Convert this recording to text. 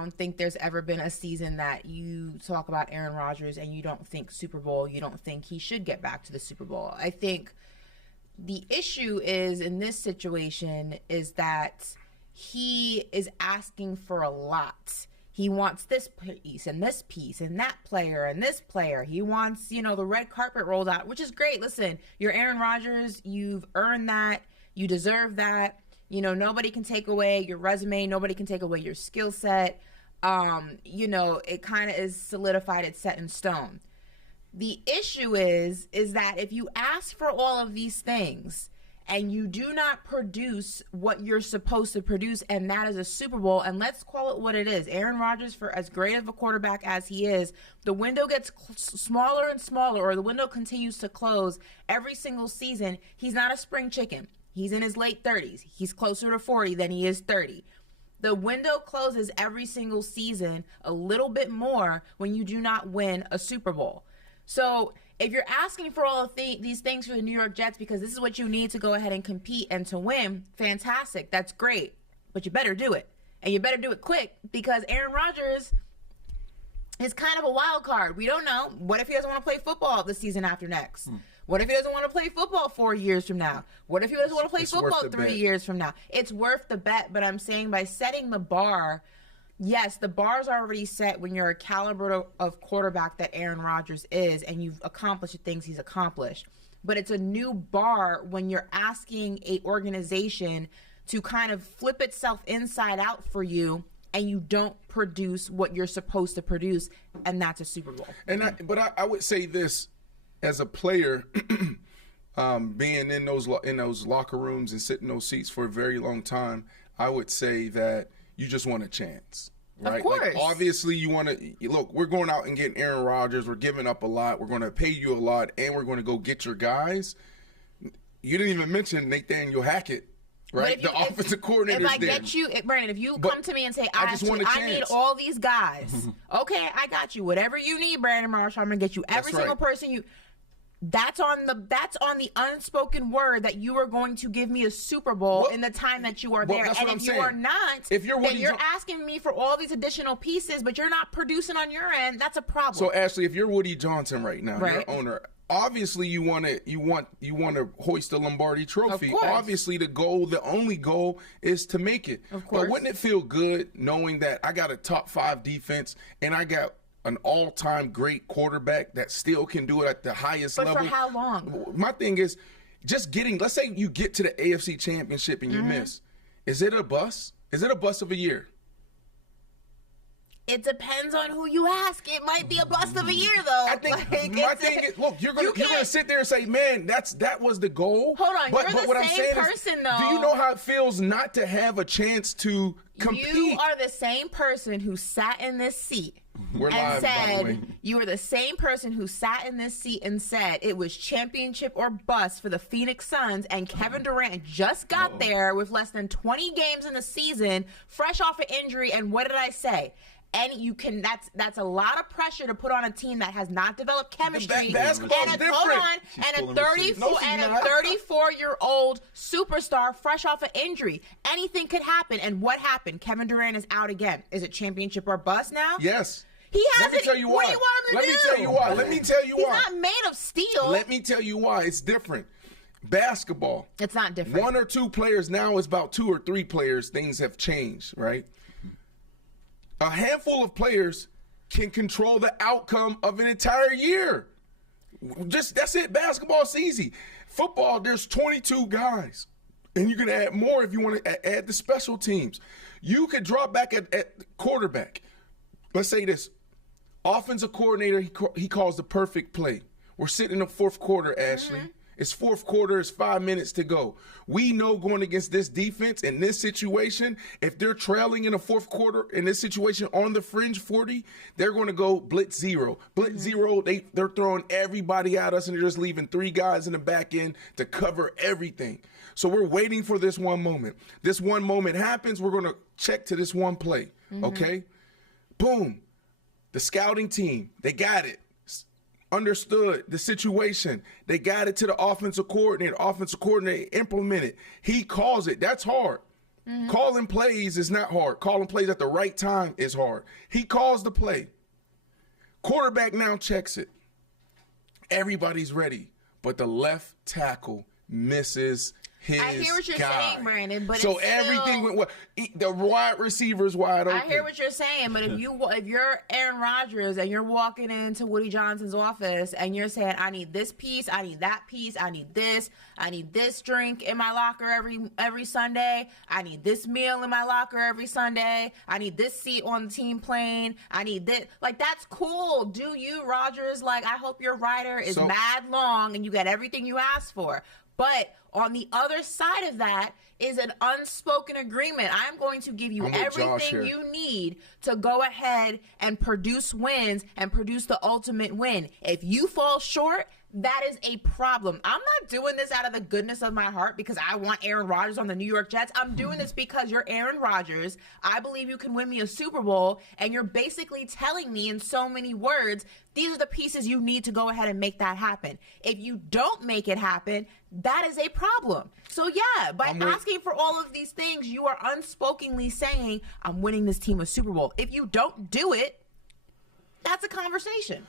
don't think there's ever been a season that you talk about Aaron Rodgers and you don't think Super Bowl, you don't think he should get back to the Super Bowl. I think the issue is in this situation is that he is asking for a lot. He wants this piece and that player and this player. He wants, the red carpet rolled out, which is great. Listen, you're Aaron Rodgers. You've earned that. You deserve that. Nobody can take away your resume. Nobody can take away your skill set. It kind of is solidified. It's set in stone. The issue is that if you ask for all of these things and you do not produce what you're supposed to produce, and that is a Super Bowl, and let's call it what it is. Aaron Rodgers, for as great of a quarterback as he is, the window gets smaller and smaller, or the window continues to close every single season. He's not a spring chicken. He's in his late 30s. He's closer to 40 than he is 30. The window closes every single season a little bit more when you do not win a Super Bowl. So if you're asking for all of these things for the New York Jets because this is what you need to go ahead and compete and to win, fantastic. That's great. But you better do it. And you better do it quick because Aaron Rodgers is kind of a wild card. We don't know. What if he doesn't want to play football the season after next? What if he doesn't want to play football 4 years from now? What if he doesn't want to play football 3 years from now? It's worth the bet, but I'm saying by setting the bar, yes, the bar's already set when you're a caliber of quarterback that Aaron Rodgers is and you've accomplished the things he's accomplished. But it's a new bar when you're asking a organization to kind of flip itself inside out for you and you don't produce what you're supposed to produce, and that's a Super Bowl. But I would say this as a player, being in those locker rooms and sitting in those seats for a very long time, I would say that you just want a chance, right? Of course. Like, obviously, you want to look. We're going out and getting Aaron Rodgers. We're giving up a lot. We're going to pay you a lot, and we're going to go get your guys. You didn't even mention Nathaniel Hackett, right? The offensive coordinator. If I get you, Brandon, if you come to me and say, I need all these guys, okay, I got you. Whatever you need, Brandon Marshall, I'm going to get you every single person you. That's on the unspoken word that you are going to give me a Super Bowl in the time that you are there. And if you are not, then you're asking me for all these additional pieces, but you're not producing on your end. That's a problem. So Ashley, if you're Woody Johnson right now, you're owner, obviously you want to hoist the Lombardi Trophy. Obviously the only goal is to make it. Of course. But wouldn't it feel good knowing that I got a top 5 defense and I got an all-time great quarterback that still can do it at the highest level? But for how long? My thing is just let's say you get to the AFC Championship and you miss. Is it a bust? Is it a bust of a year? It depends on who you ask. It might be a bust of a year, though. I think my thing is, look, you're gonna sit there and say, man, that was the goal. Hold on, but you're what the I'm same saying person, is, though. do you know how it feels not to have a chance to compete? You are the same person who sat in this seat you were the same person who sat in this seat and said it was championship or bust for the Phoenix Suns, and Kevin Durant just got there with less than 20 games in the season, fresh off an injury, and what did I say? And that's a lot of pressure to put on a team that has not developed chemistry. Basketball's different. Hold on, and a 34-year-old superstar fresh off an injury. Anything could happen. And what happened? Kevin Durant is out again. Is it championship or bust now? Yes. He hasn't. Let me tell you why. What do you want him to do? Let me tell you why. He's not made of steel. Let me tell you why. It's different. Basketball. It's not different. 1 or 2 players. Now it's about 2 or 3 players. Things have changed, right? A handful of players can control the outcome of an entire year. That's it. Basketball's easy. Football, there's 22 guys. And you can add more if you want to add the special teams. You could drop back at quarterback. Let's say this. Offensive coordinator, he calls the perfect play. We're sitting in the 4th quarter, Ashley. It's 4th quarter. It's 5 minutes to go. We know going against this defense in this situation, if they're trailing in the 4th quarter in this situation on the fringe 40, they're going to go blitz 0. Blitz 0, they're throwing everybody at us, and they're just leaving 3 guys in the back end to cover everything. So we're waiting for this one moment. This one moment happens. We're going to check to this one play, okay? Boom. The scouting team, they got it. Understood the situation. They got it to the offensive coordinator. Offensive coordinator implemented. He calls it. That's hard. Calling plays is not hard. Calling plays at the right time is hard. He calls the play. Quarterback now checks it. Everybody's ready, but the left tackle misses his I hear what you're guy. saying, Brandon, but so it's everything still, went well. The wide receiver's wide open. I hear what you're saying, but if you're Aaron Rodgers and you're walking into Woody Johnson's office and you're saying, I need this piece, I need that piece, I need this drink in my locker every Sunday, I need this meal in my locker every Sunday, I need this seat on the team plane, I need this, like, that's cool. Do you, Rodgers? Like, I hope your rider is mad long and you get everything you asked for. But on the other side of that is an unspoken agreement. I'm going to give you everything you need to go ahead and produce wins and produce the ultimate win. If you fall short, that is a problem. I'm not doing this out of the goodness of my heart because I want Aaron Rodgers on the New York Jets. I'm doing this because you're Aaron Rodgers. I believe you can win me a Super Bowl, and you're basically telling me in so many words, these are the pieces you need to go ahead and make that happen. If you don't make it happen, that is a problem. So yeah, by asking for all of these things, you are unspokenly saying, I'm winning this team a Super Bowl. If you don't do it, that's a conversation.